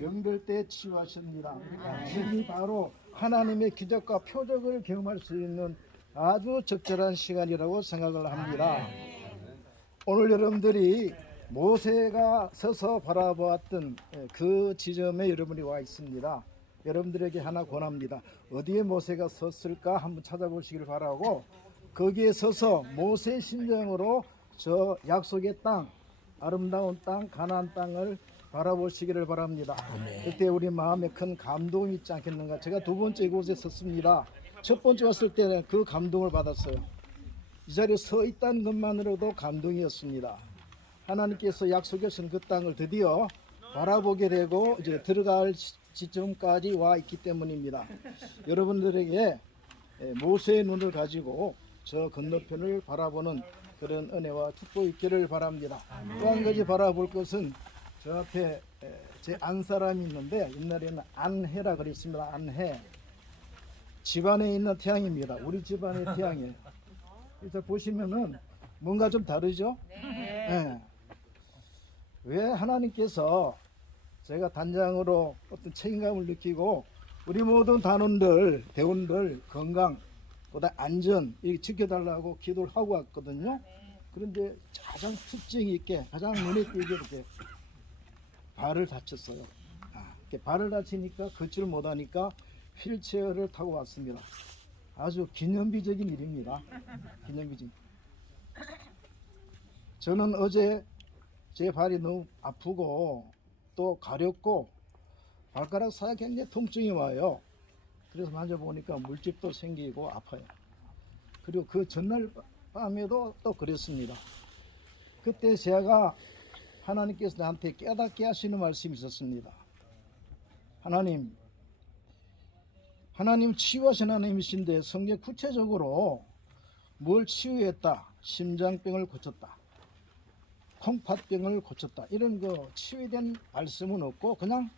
명절 때 치유하십니다. 지금이 바로 하나님의 기적과 표적을 경험할 수 있는 아주 적절한 시간이라고 생각을 합니다. 오늘 여러분들이 모세가 서서 바라보았던 그 지점에 여러분이 와 있습니다. 여러분들에게 하나 권합니다. 어디에 모세가 섰을까 한번 찾아보시길 바라고, 거기에 서서 모세의 심정으로 저 약속의 땅, 아름다운 땅, 가나안 땅을 바라보시기를 바랍니다. 그때 우리 마음에 큰 감동이 있지 않겠는가. 제가 두 번째 이곳에 섰습니다. 첫 번째 왔을 때는 그 감동을 받았어요. 이 자리에 서 있다는 것만으로도 감동이었습니다. 하나님께서 약속하신 그 땅을 드디어 바라보게 되고 이제 들어갈 지점까지 와 있기 때문입니다. 여러분들에게 모세의 눈을 가지고 저 건너편을 바라보는 그런 은혜와 축복이 있기를 바랍니다. 또 한 가지 바라볼 것은 저 앞에 제 안사람이 있는데 옛날에는 안해라 그랬습니다. 안해. 집안에 있는 태양입니다. 우리 집안의 태양이에요. 그래서 보시면은 뭔가 좀 다르죠? 네. 왜 하나님께서 제가 단장으로 어떤 책임감을 느끼고 우리 모든 단원들, 대원들 건강, 보다 안전 이렇게 지켜달라고 기도를 하고 왔거든요. 그런데 가장 특징이 있게 가장 눈에 띄게 이렇게 발을 다쳤어요. 이렇게 발을 다치니까 걷지를 못하니까 휠체어를 타고 왔습니다. 아주 기념비적인 일입니다. 기념비적. 저는 어제 제 발이 너무 아프고 또 가렵고 발가락 사이에 굉장히 통증이 와요. 그래서 만져보니까 물집도 생기고 아파요. 그리고 그 전날 밤에도 또 그랬습니다. 그때 제가 하나님께서 나한테 깨닫게 하시는 말씀이 있었습니다. 하나님 치유하신 하나님이신데 성경 구체적으로 뭘 치유했다. 심장병을 고쳤다. 콩팥병을 고쳤다. 이런 거 치유에 대한 말씀은 없고 그냥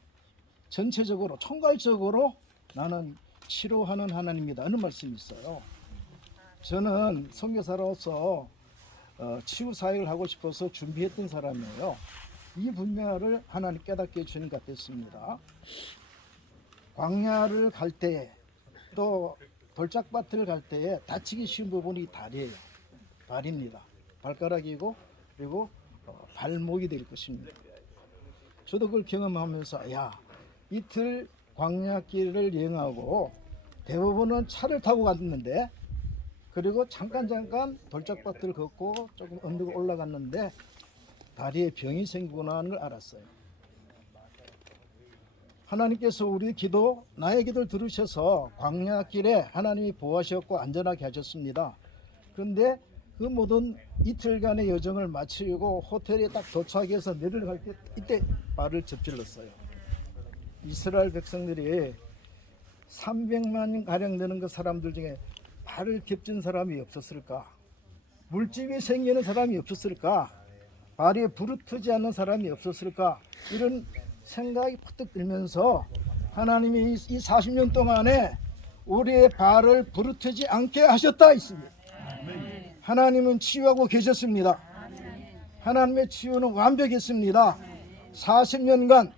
전체적으로 총괄적으로 나는 치료하는 하나님이다. 이런 말씀이 있어요. 저는 선교사로서 치유 사역을 하고 싶어서 준비했던 사람이에요. 이 분야를 하나님 깨닫게 해주는 것 같았습니다. 광야를 갈 때에 또 돌짝밭을 갈 때에 다치기 쉬운 부분이 다리예요. 발입니다. 발가락이고 그리고 발목이 될 것입니다. 저도 그걸 경험하면서 이틀 광야길을 여행하고 대부분은 차를 타고 갔는데 그리고 잠깐 돌짝밭을 걷고 조금 언덕을 올라갔는데 다리에 병이 생기구나 하는 걸 알았어요. 하나님께서 우리 기도, 나의 기도를 들으셔서 광야길에 하나님이 보호하셨고 안전하게 하셨습니다. 그런데 그 모든 이틀간의 여정을 마치고 호텔에 딱 도착해서 내려갈 때 이때 발을 접질렀어요. 이스라엘 백성들이 300만 가량 되는 그 사람들 중에 발을 겹친 사람이 없었을까? 물집이 생기는 사람이 없었을까? 발이 부르트지 않는 사람이 없었을까? 이런 생각이 퍼뜩 들면서 하나님이 이 40년 동안에 우리의 발을 부르트지 않게 하셨다 있습니다. 하나님은 치유하고 계셨습니다. 하나님의 치유는 완벽했습니다. 40년간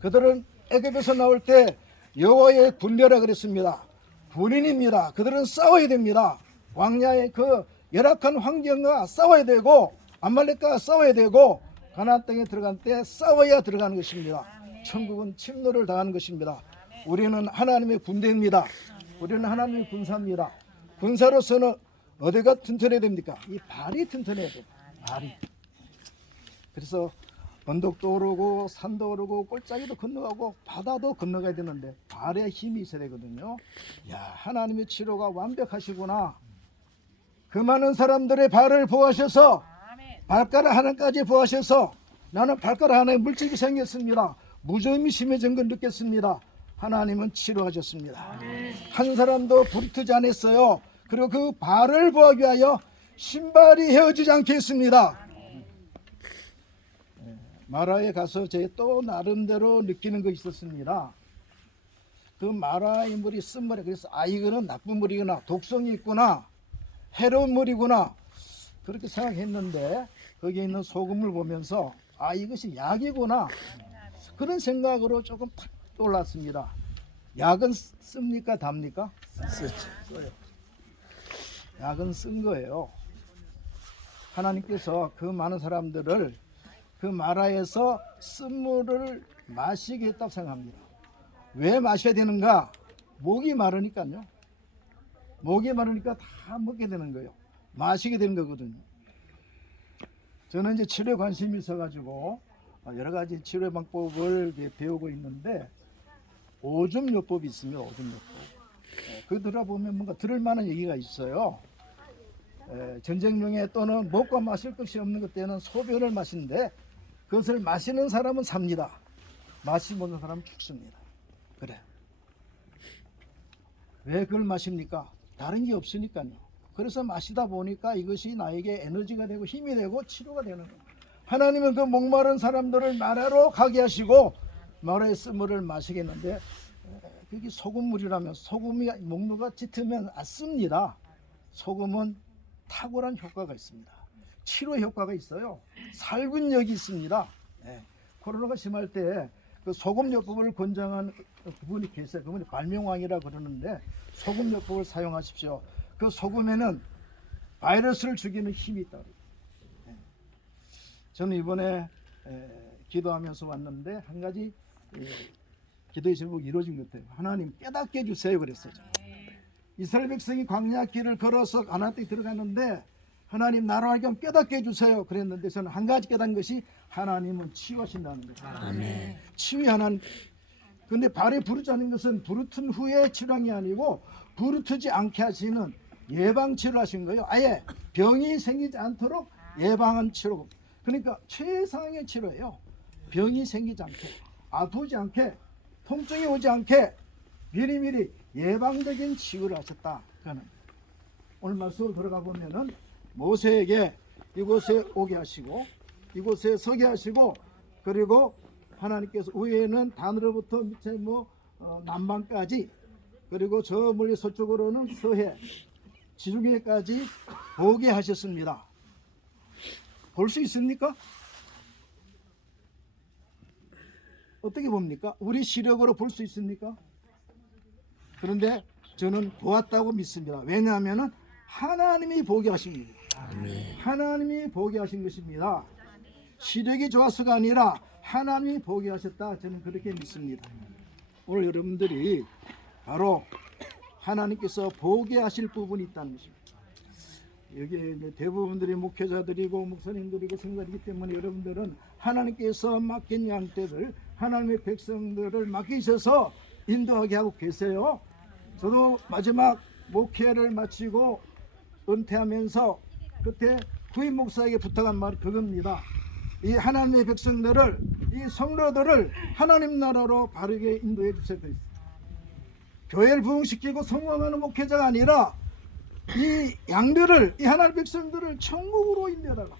그들은 애굽에서 나올 때 여호와의 군대라 그랬습니다. 군인입니다. 그들은 싸워야 됩니다. 광야의 그 열악한 환경과 싸워야 되고 아말렉과 싸워야 되고 가나안 땅에 들어간 때 싸워야 들어가는 것입니다. 천국은 침노를 당하는 것입니다. 우리는 하나님의 군대입니다. 우리는 하나님의 군사입니다. 군사로서는 어디가 튼튼해야 됩니까? 이 발이 튼튼해야 돼요. 발이. 그래서 언덕도 오르고 산도 오르고 골짜기도 건너가고 바다도 건너가야 되는데 발에 힘이 있어야 되거든요. 하나님의 치료가 완벽하시구나. 그 많은 사람들의 발을 보호하셔서 발가락 하나까지 보호하셔서 나는 발가락 하나에 물집이 생겼습니다. 무좀이 심해진 걸 느꼈습니다. 하나님은 치료하셨습니다. 한 사람도 부르트지 않았어요. 그리고 그 발을 보호하기 위하여 신발이 헤어지지 않게 했습니다. 마라에 가서 제 또 나름대로 느끼는 것이 있었습니다. 그 마라의 물이 쓴 물이 그래서 이거는 나쁜 물이구나, 독성이 있구나, 해로운 물이구나 그렇게 생각했는데 거기에 있는 소금을 보면서 이것이 약이구나. 그런 생각으로 조금 탁 떠올랐습니다. 약은 씁니까 답니까? 써요. 약은 쓴 거예요. 하나님께서 그 많은 사람들을 그 마라에서 쓴물을 마시게 했다고 생각합니다. 왜 마셔야 되는가? 목이 마르니까요. 목이 마르니까 다 먹게 되는 거예요. 마시게 되는 거거든요. 저는 이제 치료에 관심이 있어가지고 여러 가지 치료 방법을 배우고 있는데 오줌요법이 있습니다. 오줌요법. 그 들어보면 뭔가 들을 만한 얘기가 있어요. 전쟁용에 또는 먹고 마실 것이 없는 것 때는 소변을 마시는데 그것을 마시는 사람은 삽니다. 마시지 못하는 사람은 죽습니다. 그래. 왜 그걸 마십니까? 다른 게 없으니까요. 그래서 마시다 보니까 이것이 나에게 에너지가 되고 힘이 되고 치료가 되는 거예요. 하나님은 그 목마른 사람들을 마라로 가게 하시고 마라의 쓴물을 마시게 했는데 그게 소금물이라면 소금이 목로가 짙으면 안 씁니다. 소금은 탁월한 효과가 있습니다. 치료 효과가 있어요. 살균력이 있습니다. 코로나가 심할 때 그 소금요법을 권장한 그분이 계세요. 그분이 발명왕이라 그러는데 소금요법을 사용하십시오. 그 소금에는 바이러스를 죽이는 힘이 있다. 저는 이번에 기도하면서 왔는데 한 가지 기도의 제목이 이루어진 것 같아요. 하나님 깨닫게 해주세요 그랬어요. 이스라엘 백성이 광야 길을 걸어서 가나안 땅에 들어갔는데 하나님 나로 하여금 깨닫게 해주세요 그랬는데 저는 한 가지 깨닫는 것이 하나님은 치유하신다는 거예요. 아멘. 치유 하나님. 근데 발에 부르자는 것은 부르튼 후에 치료한 게 아니고 부르트지 않게 하시는 예방 치료를 하신 거예요. 아예 병이 생기지 않도록 예방한 치료. 그러니까 최상의 치료예요. 병이 생기지 않게, 아프지 않게, 통증이 오지 않게 미리미리 예방적인 치유를 하셨다. 그는 오늘 말씀으로 들어가 보면은 모세에게 이곳에 오게 하시고 이곳에 서게 하시고 그리고 하나님께서 위에는 단으로부터 밑에 남방까지 그리고 저 멀리 서쪽으로는 서해 지중해까지 보게 하셨습니다. 볼 수 있습니까? 어떻게 봅니까? 우리 시력으로 볼 수 있습니까? 그런데 저는 보았다고 믿습니다. 왜냐하면 하나님이 보게 하십니다. 하나님이 보게 하신 것입니다. 시력이 좋아서가 아니라 하나님이 보게 하셨다. 저는 그렇게 믿습니다. 오늘 여러분들이 바로 하나님께서 보게 하실 부분이 있다는 것입니다. 여기 대부분들이 목회자들이고 목사님들이고 성도이기 때문에 여러분들은 하나님께서 맡긴 양떼들 하나님의 백성들을 맡기셔서 인도하게 하고 계세요. 저도 마지막 목회를 마치고 은퇴하면서 그때 후임 목사에게 부탁한 말이 그겁니다. 이 하나님의 백성들을 이 성도들을 하나님 나라로 바르게 인도해 주셔야 돼요. 교회를 부흥시키고 성공하는 목회자가 아니라 이 양들을 이 하나님의 백성들을 천국으로 인도해달라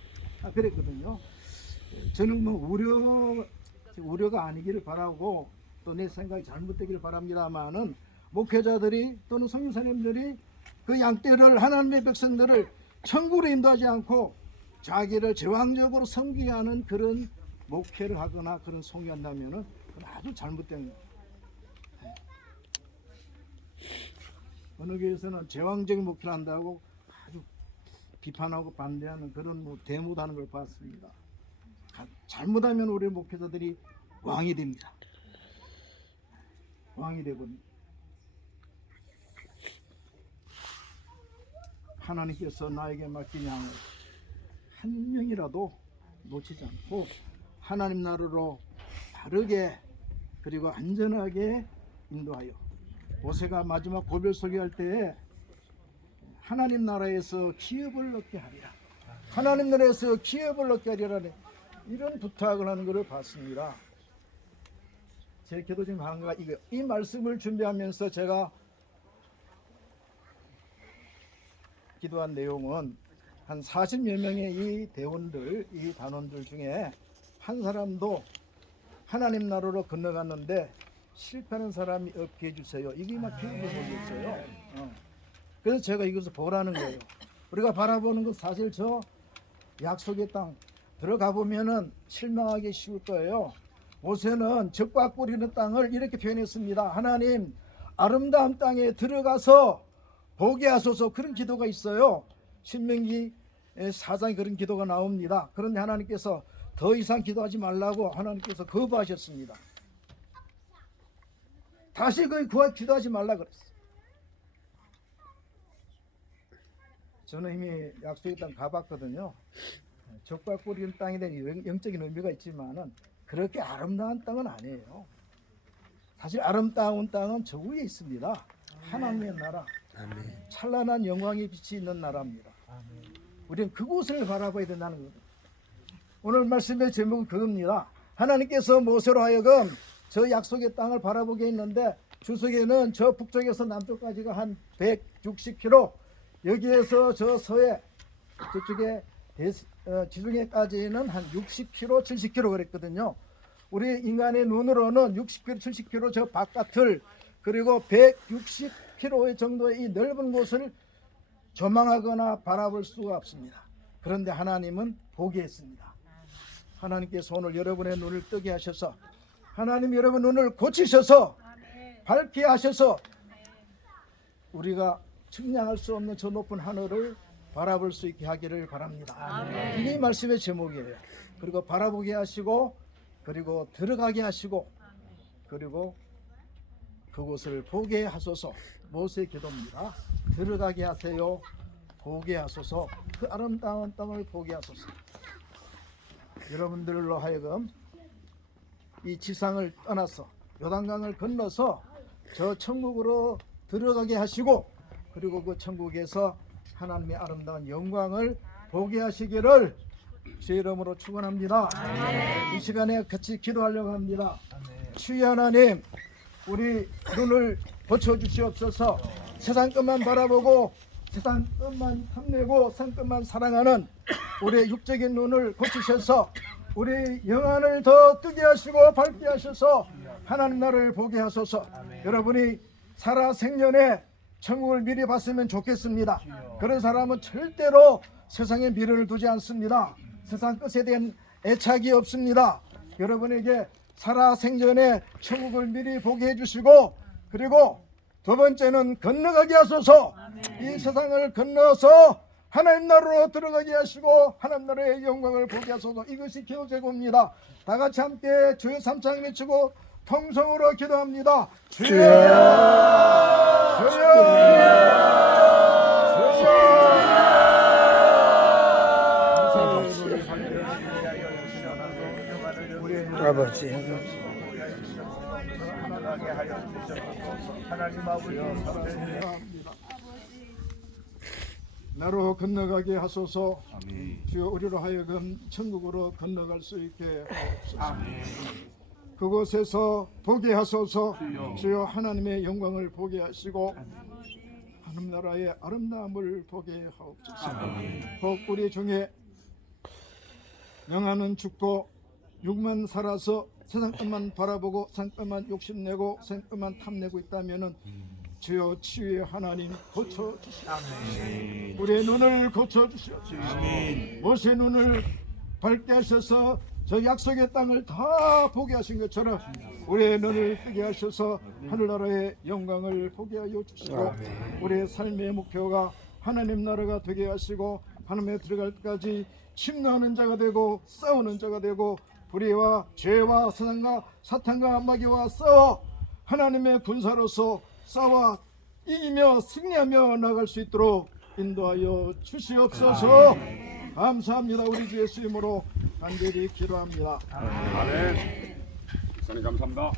그랬거든요. 저는 우려가 아니기를 바라고 또 내 생각이 잘못되기를 바랍니다만은 목회자들이 또는 성교사님들이 그 양떼를 하나님의 백성들을 천국으로 인도하지 않고 자기를 제왕적으로 섬기게 하는 그런 목회를 하거나 그런 송이한다면은 그건 아주 잘못된 거예요. 어느 교회에서는 제왕적인 목회를 한다고 아주 비판하고 반대하는 그런 대모하는 걸 봤습니다. 잘못하면 우리 목회자들이 왕이 됩니다. 왕이 되거든요. 하나님께서 나에게 맡긴 양을 한 명이라도 놓치지 않고 하나님 나라로 바르게 그리고 안전하게 인도하여 모세가 마지막 고별 설교할 때 하나님 나라에서 기업을 얻게 하리라. 하나님 나라에서 기업을 얻게 하리라는 이런 부탁을 하는 것을 봤습니다. 제 기도 중에 하나가 이거 이 말씀을 준비하면서 제가 기도한 내용은 한 40여 명의 이 대원들, 이 단원들 중에 한 사람도 하나님 나라로 건너갔는데 실패하는 사람이 없게 해주세요. 이게 막 기도를 보겠어요. 그래서 제가 이것을 보라는 거예요. 우리가 바라보는 건 사실 저 약속의 땅 들어가 보면은 실망하기 쉬울 거예요. 모세는 적과 뿌리는 땅을 이렇게 표현했습니다. 하나님, 아름다운 땅에 들어가서 보게 하소서. 그런 기도가 있어요. 신명기 4장에 그런 기도가 나옵니다. 그런데 하나님께서 더 이상 기도하지 말라고 하나님께서 거부하셨습니다. 다시 기도하지 말라 그랬어요. 저는 이미 약속의 땅 가봤거든요. 적과 뿌리는 땅에 대한 영적인 의미가 있지만은 그렇게 아름다운 땅은 아니에요. 사실 아름다운 땅은 저 위에 있습니다. 하나님의 나라, 찬란한 영광의 빛이 있는 나라입니다. 우리는 그곳을 바라봐야 된다는 거예요. 오늘 말씀의 제목은 그겁니다. 하나님께서 모세로 하여금 저 약속의 땅을 바라보게 했는데 주석에는 저 북쪽에서 남쪽까지가 한 160km, 여기에서 저 서해 저쪽에 지중해까지는 한 60km, 70km 그랬거든요. 우리 인간의 눈으로는 60km, 70km 저 바깥을 그리고 160km 정도의 이 넓은 곳을 조망하거나 바라볼 수가 없습니다. 그런데 하나님은 보게 했습니다. 하나님께서 오늘 여러분의 눈을 뜨게 하셔서 하나님 여러분 눈을 고치셔서 밝게 하셔서 우리가 측량할 수 없는 저 높은 하늘을 바라볼 수 있게 하기를 바랍니다. 이게 말씀의 제목이에요. 그리고 바라보게 하시고 그리고 들어가게 하시고 그리고 그곳을 보게 하소서. 모세의 기도입니다. 들어가게 하세요. 보게 하소서. 그 아름다운 땅을 보게 하소서. 여러분들로 하여금 이 지상을 떠나서 요단강을 건너서 저 천국으로 들어가게 하시고 그리고 그 천국에서 하나님의 아름다운 영광을 보게 하시기를 제 이름으로 축원합니다. 이 시간에 같이 기도하려고 합니다. 주여 하나님, 우리 눈을 고쳐 주시옵소서. 세상 것만 바라보고 세상 것만 탐내고 세상 것만 사랑하는 우리의 육적인 눈을 고치셔서 우리 영안을 더 뜨게 하시고 밝게 하셔서 하나님 나라를 보게 하소서. 여러분이 살아생전에 천국을 미리 봤으면 좋겠습니다. 그런 사람은 절대로 세상에 미련을 두지 않습니다. 세상 것에 대한 애착이 없습니다. 여러분에게 살아생전에 천국을 미리 보게 해주시고 그리고 두 번째는 건너가게 하소서. 이 세상을 건너서 하나님 나라로 들어가게 하시고 하나님 나라의 영광을 보게 하소서. 이것이 기도 제목입니다. 다 같이 함께 주여 삼창 외치고 통성으로 기도합니다. 주여, 주여, 아버지 하나님 아버지 나로 건너가게 하소서. 주여 우리로 하여금 천국으로 건너갈 수 있게 하옵소서. 그곳에서 보게 하소서. 주여 하나님의 영광을 보게 하시고 하나님 나라의 아름다움을 보게 하옵소서. 혹 우리 중에 영혼은 죽고 육만 살아서 세상 것만 바라보고 세상 것만 욕심내고 세상 것만 탐내고 있다면은 주여 치유의 하나님 고쳐주시옵소서. 우리의 눈을 고쳐주시옵소서. 모세의 눈을 밝게 하셔서 저 약속의 땅을 다 보게 하신 것처럼 우리의 눈을 뜨게 하셔서 하늘나라의 영광을 보게 하여 주시고 우리의 삶의 목표가 하나님 나라가 되게 하시고 하나님에 들어갈 때까지 침노하는 자가 되고 싸우는 자가 되고 불의와 죄와 세상과 사탄과 마귀와 싸워 하나님의 군사로서 싸워 이기며 승리하며 나갈 수 있도록 인도하여 주시옵소서. 감사합니다. 우리 주 예수 이름으로 간절히 기도합니다. 아멘. 감사합니다.